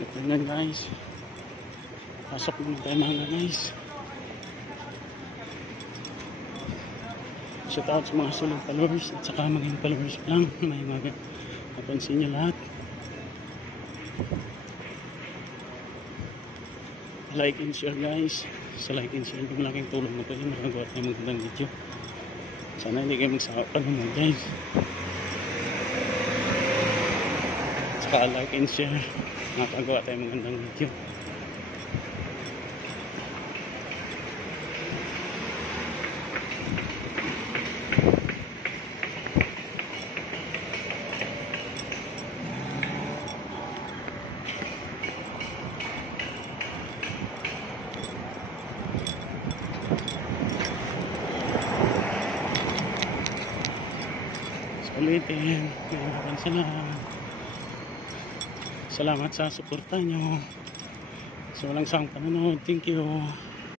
Tignan guys. Pasok muna tayo mga guys. Shout out sa mga solid followers at saka maging followers lang. May mga napansin nyo lahat. Like and share guys. Sa like and share yung malaking tulong na tayo. Makagawa tayo magandang video. Sana hindi kayo magsaka pa naman guys. Saka like and share. Makagawa tayo magandang video. Ulitin, salamat sa suporta nyo, sa walang sawang panonood. Thank you.